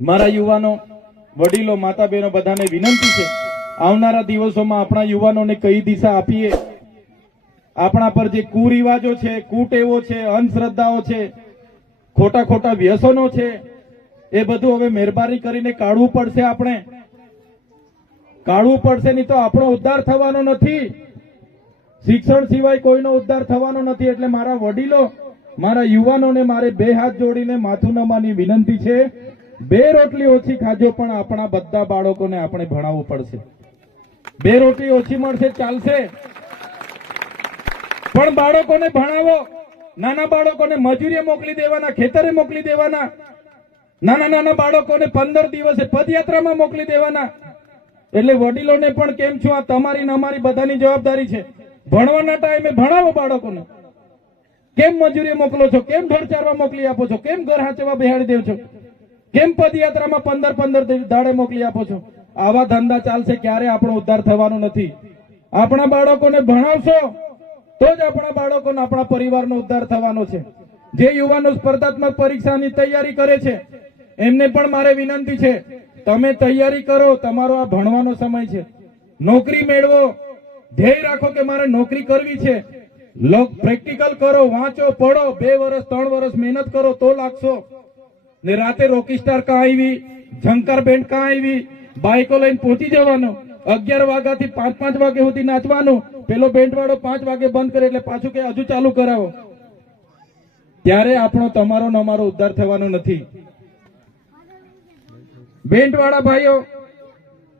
મારા યુવાનો, વડીલો, માતા બહેનો બધાને વિનંતી છે, આવનારા દિવસોમાં આપણા યુવાનોને કઈ દિશા આપીએ, આપણા પર જે કુરિવાજો છે, કુટેવો છે, અંધશ્રદ્ધાઓ છે, ખોટા ખોટા વ્યસનો છે, એ બધું હવે મહેરબાની કરીને કાઢવું પડશે. આપણે કાઢવું પડશે, નહીં તો આપણો ઉદ્ધાર થવાનો નથી. શિક્ષણ સિવાય કોઈનો ઉદ્ધાર થવાનો નથી. એટલે મારા વડીલો, મારા યુવાનોને મારે બે હાથ જોડીને માથું નમવાની વિનંતી છે, બે રોટલી ઓછી ખાજો પણ આપણા બધા બાળકોને આપણે ભણાવવું પડશે. બે રોટલી ઓછી મળશે ચાલશે, પણ બાળકોને ભણાવો. નાના બાળકોને મજૂરીએ મોકલી દેવાના, ખેતરે મોકલી દેવાના, નાના નાના બાળકોને 15 દિવસે પદયાત્રામાં મોકલી દેવાના. એટલે વડીલોને પણ કેમ છો, આ તમારી ને અમારી બધાની જવાબદારી છે. ભણવાના ટાઈમે ભણાવો બાળકોને. કેમ મજૂરી મોકલો છો, કેમ ઢોર ચારવા મોકલી આપો છો, કેમ ઘર હાંચવા બેહાડી દેવ છો, કેમ પદયાત્રામાં 15 દાડે મોકલી આપો છો? આવા ધંધા ચાલશે, ક્યારે આપણો ઉદ્ધાર થવાનો નથી. આપણા બાળકોને ભણાવશો તો જ આપણા બાળકોને, આપણા પરિવારનો ઉદ્ધાર થવાનો છે. જે યુવાનો સ્પર્ધાત્મક પરીક્ષાની તૈયારી કરે છે એમને પણ મારે વિનંતી છે, તમે તૈયારી કરો. તમારો આ ભણવાનો સમય છે. નોકરી મેળવો, ધ્યેય રાખો કે મારે નોકરી કરવી છે. પ્રેક્ટિકલ કરો, વાંચો, પડો, 2 વર્ષ 3 વર્ષ મહેનત કરો તો લાગશો. ને રાતે રોકીસ્ટાર કાં આવી, ઝંકાર બેન્ડ કાં આવી, બાઇકો લઈને પહોંચી જવાનો. 11 વાગ્યાથી 5 વાગ્યા સુધી નાચવાનું. પેલો બેન્ડ વાળો 5 વાગે બંધ કરે એટલે પાછું કે હજુ ચાલુ કરાવો. ત્યારે આપણો, તમારો ને અમારો ઉદ્ધાર થવાનો નથી. બેન્ડ વાળા ભાઈઓ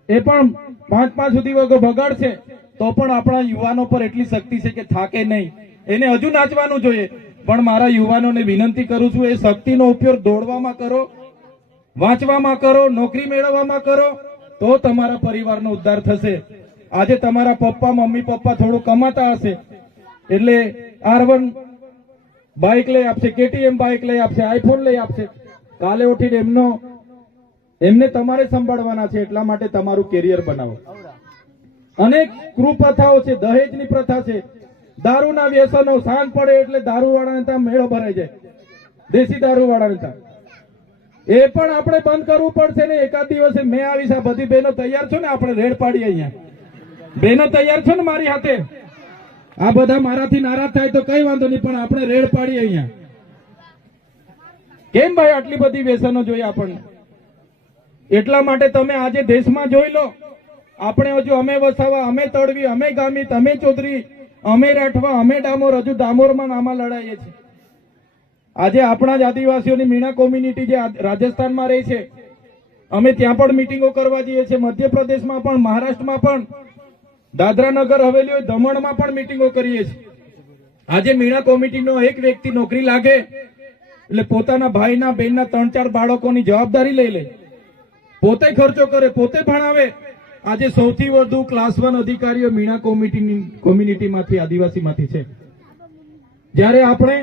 એ પણ 5 સુધી વાગે બગાડશે તો પણ આપણા યુવાનો પર એટલી શક્તિ છે કે થાકે નહીં. એને હજુ નાચવાનું જોઈએ. પણ મારા યુવાનોને વિનંતી કરું છું, એ શક્તિનો ઉપયોગ દોડવામાં કરો, વાંચવામાં કરો, નોકરી મેળવવામાં કરો, તો તમારા પરિવારનો ઉદ્ધાર થશે. આજે તમારા પપ્પા, મમ્મી પપ્પા થોડું કમાતા હશે એટલે R1 બાઇક લઈ આપશે, KTM બાઇક લઈ આપશે, આઈફોન લઈ આપશે. કાલે ઉઠીને એમને તમારે સંભાળવાના છે. એટલા માટે તમારું કેરિયર બનાવો. અનેક કુપ્રથાઓ છે, દહેજની પ્રથા છે, દારૂના વ્યસનો. સાંજ પડે એટલે દારૂવાળાને ત્યાં મેળો ભરાઈ જાય, દેશી દારૂવાળાને ત્યાં. એ પણ આપણે બંધ કરવું પડશે ને. એકાદ દિવસે મેં આવીશ. આ બધી બહેનો તૈયાર છો ને? આપણે રેડ પાડીએ અહીંયા. બહેનો તૈયાર છો ને મારી હાથે? આ બધા મારાથી નારાજ થાય તો કઈ વાંધો નહીં, પણ આપણે રેડ પાડીએ અહીંયા. કેમ ભાઈ આટલી બધી વ્યસનો જોઈએ આપણને? એટલા માટે તમે આજે દેશમાં જોઈ લો, આપણે હજુ અમે વસાવા, અમે તળવી, અમે ગામિત, અમે ચૌધરી, અમે રાઠવા, અમે ડામોર, હજુ ડામોરમાં નામા લડાઈએ છીએ. આજે આપણા જ આદિવાસીઓની મીણા કોમ્યુનિટી જે રાજસ્થાનમાં રહી છે, અમે ત્યાં પણ મિટિંગો કરવા જઈએ છીએ. મધ્યપ્રદેશમાં પણ, મહારાષ્ટ્રમાં પણ, દાદરા નગર હવેલી હોય, દમણમાં પણ મિટિંગો કરીએ છીએ. આજે મીણા કોમિટીનો એક વ્યક્તિ નોકરી લાગે એટલે પોતાના ભાઈના, બહેનના 3-4 બાળકોની જવાબદારી લઈ લે, પોતે ખર્ચો કરે, પોતે ભણાવે. આજે સૌથી વધુ ક્લાસ 1 અધિકારીઓ મીણા કોમ્યુનિટીમાંથી, આદિવાસીમાંથી છે. જ્યારે આપણે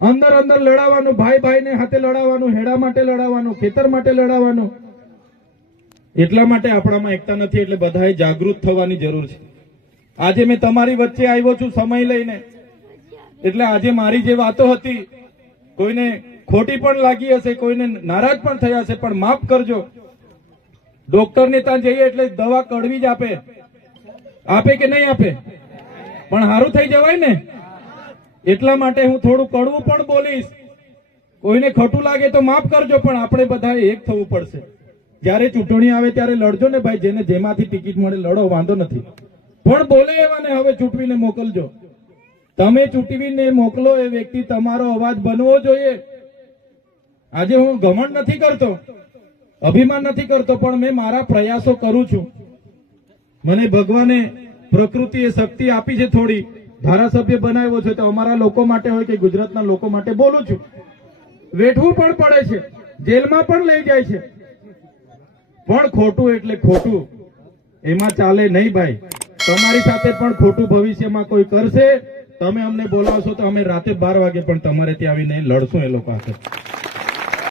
અંદર લડાવવાનું, ભાઈ ભાઈને હાથે લડાવવાનું, હેડા માટે લડાવવાનું, ખેતર માટે લડાવવાનું. એટલા માટે આપણામાં એકતા નથી. એટલે બધાએ જાગૃત થવાની જરૂર છે. આજે મેં તમારી વચ્ચે આવ્યો છું સમય લઈને. એટલે આજે મારી જે વાતો હતી કોઈને ખોટી પણ લાગી હશે, કોઈને નારાજ પણ થયા હશે, પણ માફ કરજો. ડોક્ટરને ત્યાં જઈએ એટલે દવા કડવી જ આપે કે નહીં આપે? પણ સારું થઈ જવાય ને. એટલા માટે હું થોડું કડવું પણ બોલીશ. કોઈને ખોટું લાગે તો માફ કરજો, પણ આપણે બધાએ એક થવું પડશે. જયારે ચૂંટણી આવે ત્યારે લડજો ને ભાઈ, જેને જેમાંથી ટિકિટ મળે લડો, વાંધો નથી. પણ બોલે એવાને હવે ચૂંટવીને મોકલજો. તમે ચૂંટવીને મોકલો એ વ્યક્તિ તમારો અવાજ બનવો જોઈએ. આજે હું ઘમંડ નથી કરતો, અભિમાન નથી કરતો, પણ મેં મારા પ્રયાસો કરું છું. મને ભગવાને, પ્રકૃતિએ શક્તિ આપી છે થોડી. ધારાસભ્ય બનાવ્યો છે તો અમારા લોકો માટે હોય કે ગુજરાતના લોકો માટે બોલું છું. વેઠવું પણ પડે છે, જેલમાં પણ લઈ જાય છે, પણ ખોટું એટલે ખોટું, એમાં ચાલે નહીં ભાઈ. તમારી સાથે પણ ખોટું ભવિષ્યમાં કોઈ કરશે, તમે અમને બોલાવશો તો અમે રાતે 12 વાગે પણ તમારે ત્યાં આવીને લડશું એ લોકો સાથે.